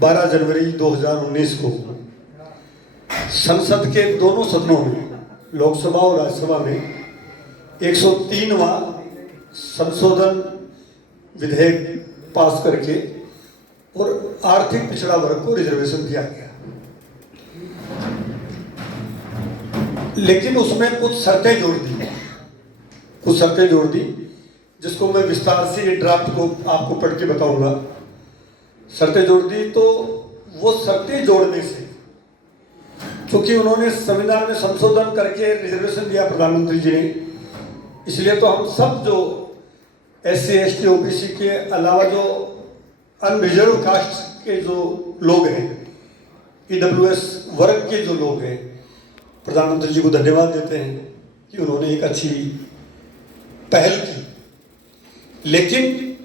12 जनवरी 2019 को संसद के दोनों सदनों में, लोकसभा और राज्यसभा में 103वां संशोधन विधेयक पास करके और आर्थिक पिछड़ा वर्ग को रिजर्वेशन दिया गया। लेकिन उसमें कुछ शर्तें जोड़ दी जिसको मैं विस्तार से ये ड्राफ्ट को आपको पढ़ के बताऊंगा। शर्तें जोड़ दी तो वो शर्तें जोड़ने से, क्योंकि उन्होंने संविधान में संशोधन करके रिजर्वेशन दिया प्रधानमंत्री जी ने, इसलिए तो हम सब जो SC ST OBC के अलावा जो अनरिजर्व कास्ट के जो लोग हैं, EWS वर्ग के जो लोग हैं, प्रधानमंत्री जी को धन्यवाद देते हैं कि उन्होंने एक अच्छी पहल की। लेकिन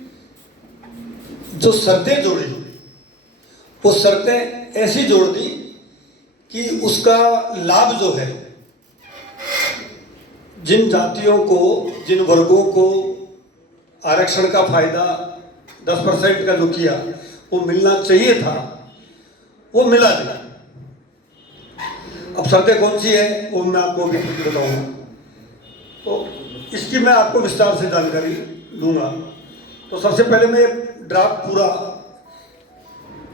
जो शर्तें जोड़ी, वो शर्तें ऐसी जोड़ दी कि उसका लाभ जो है जिन जातियों को, जिन वर्गों को आरक्षण का फायदा 10% का जो किया वो मिलना चाहिए था, वो मिला नहीं। अब शर्तें कौन सी है वो मैं आपको अभी बताऊंगा, तो इसकी मैं आपको विस्तार से जानकारी दूंगा। तो सबसे पहले मैं ड्राफ्ट पूरा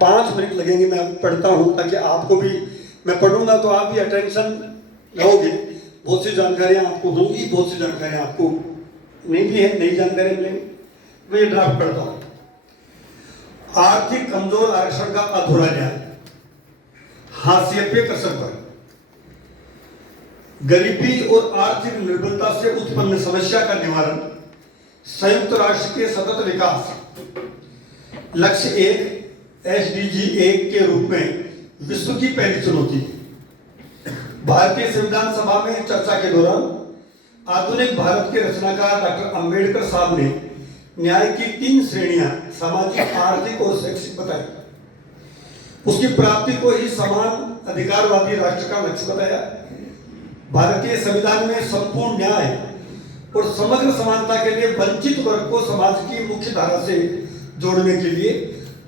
5 मिनट लगेंगे, मैं पढ़ता हूं ताकि आपको भी, मैं पढ़ूंगा तो आप भी अटेंशन रहोगे। बहुत सी जानकारियां आपको होंगी, बहुत सी जानकारियां आपको नहीं भी है, नई जानकारी मिलेंगी। मैं ये ड्राफ्ट पढ़ता हूं। आर्थिक कमजोर आरक्षण का अधूरा न्याय, हाशिए पे कसर पर, गरीबी और आर्थिक निर्बलता से उत्पन्न समस्या का निवारण, संयुक्त राष्ट्र के सतत विकास लक्ष्य 1 SDG 1 के रूप में विश्व की पहली चुनौती। भारतीय संविधान सभा में चर्चा के दौरान आधुनिक भारत के रचनाकार डॉक्टर अंबेडकर साहब ने न्याय की 3 श्रेणियां सामाजिक, आर्थिक और शैक्षिक बताई। उसकी प्राप्ति को ही समान अधिकारवादी राष्ट्र का लक्ष्य बताया। भारतीय संविधान में संपूर्ण न्याय और समग्र समानता के लिए वंचित वर्ग को समाज की मुख्य धारा से जोड़ने के लिए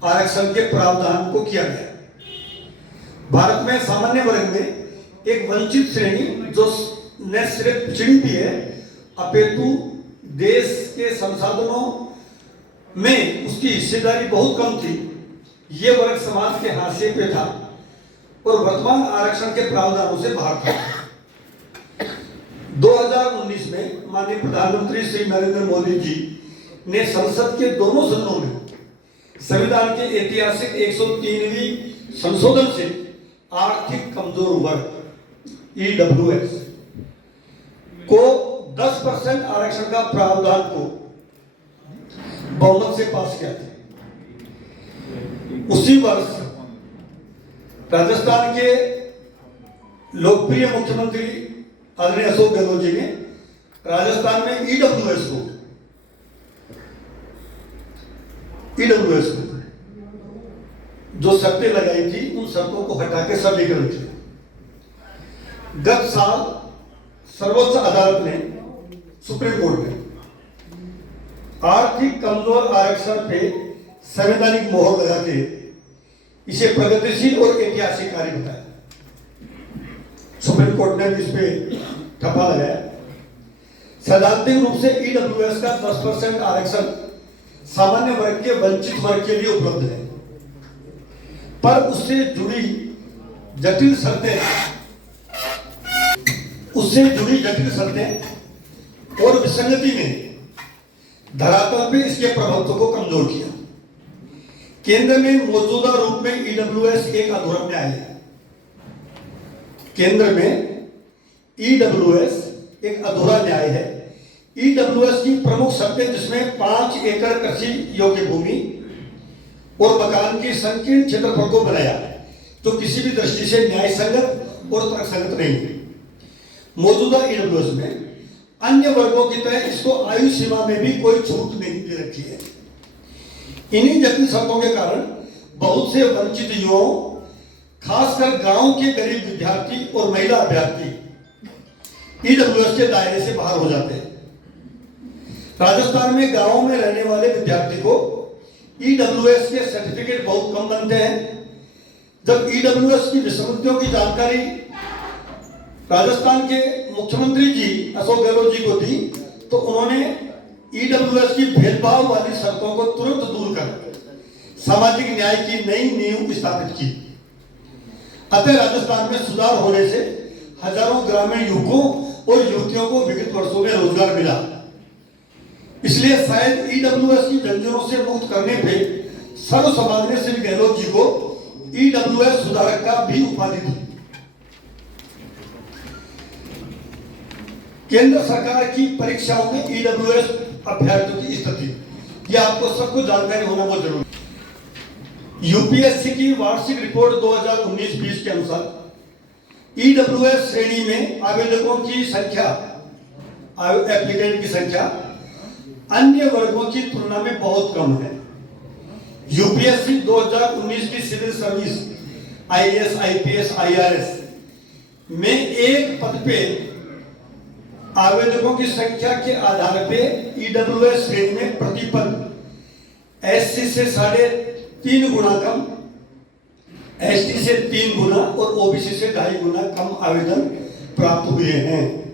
आरक्षण के प्रावधान को किया गया। भारत में सामान्य वर्ग में एक वंचित श्रेणी जो न सिर्फ पिछड़ी भी है, अपितु देश के संसाधनों में उसकी हिस्सेदारी बहुत कम थी, ये वर्ग समाज के हाशिए पे था और वर्तमान आरक्षण के प्रावधानों से बाहर था। 2019 में माननीय प्रधानमंत्री श्री नरेंद्र मोदी जी ने संसद के दोनों सदनों में संविधान के ऐतिहासिक 103वीं संशोधन से आर्थिक कमजोर वर्ग EWS को 10% आरक्षण का प्रावधान को बहुमत से पास किया था। उसी वर्ष राजस्थान के लोकप्रिय मुख्यमंत्री आदरणीय अशोक गहलोत जी ने राजस्थान में EWS को जो शर्तें लगाई थी उन शर्तों को हटा के सरलीकरण किया। गत साल सर्वोच्च अदालत ने, सुप्रीम कोर्ट ने आर्थिक कमजोर आरक्षण पे संवैधानिक मोहर लगा के इसे प्रगतिशील और ऐतिहासिक कार्य बताया। सुप्रीम कोर्ट ने इस पे ठप्पा लगाया। सैद्धांतिक रूप से EWS का 10% आरक्षण सामान्य वर्ग के वंचित वर्ग के लिए उपलब्ध है, पर उससे जुड़ी जटिल शर्तें और विसंगति ने धरातल पे इसके प्रभुत्व को कमजोर किया। केंद्र में मौजूदा रूप में EWS एक अधूरा न्याय है। केंद्र में EWS एक अधूरा न्याय है। EWS की प्रमुख शर्तें, जिसमें 5 एकड़ कृषि योग्य भूमि और मकान की संकीर्ण क्षेत्रफल को बनाया, तो किसी भी दृष्टि से न्याय संगत और तर्कसंगत नहीं है। मौजूदा EWS में अन्य वर्गों की तरह इसको आयु सीमा में भी कोई छूट नहीं दे रखी है। इन्हीं जटिल शर्तों के कारण बहुत से वंचित युवाओं, खासकर गांव के गरीब विद्यार्थी और महिला अभ्यर्थी EWS के दायरे से बाहर हो जाते हैं। राजस्थान में गांवों में रहने वाले विद्यार्थी को ईडब्ल्यूएस के सर्टिफिकेट बहुत कम बनते हैं। जब ईडब्ल्यूएस की विसंगतियों की जानकारी राजस्थान के मुख्यमंत्री जी अशोक गहलोत जी को दी तो उन्होंने ईडब्ल्यूएस की भेदभाव वाली शर्तों को तुरंत दूर कर सामाजिक न्याय की नई नींव स्थापित की। अतः राजस्थान में सुधार होने से हजारों ग्रामीण युवकों और युवतियों को विगत वर्षों में रोजगार मिला। इसलिए शायद ईडब्ल्यूएस की जंजीरों से मुक्त करने पे सर्व समाज ने श्री गहलोत जी को ईडब्ल्यूएस सुधारक का भी उपाधि दी। केंद्र सरकार की परीक्षाओं में ईडब्ल्यूएस अभ्यर्थियों की स्थिति यह आपको सबको जानकारी होना बहुत जरूरी है। यूपीएससी की वार्षिक रिपोर्ट 2019-20 के अनुसार ईडब्ल्यूएस श्रेणी में आवेदकों की संख्या, एप्लीकेंट की संख्या अन्य वर्गों की तुलना में बहुत कम है। यूपीएससी 2019 की civil service IAS, IPS, IRS में एक पद पे आवेदकों की संख्या के आधार पे ईडब्ल्यूएस श्रेणी में प्रति पद एससी से 3.5 गुना कम, एसटी से 3 गुना और ओबीसी से 2.5 गुना कम आवेदन प्राप्त हुए हैं।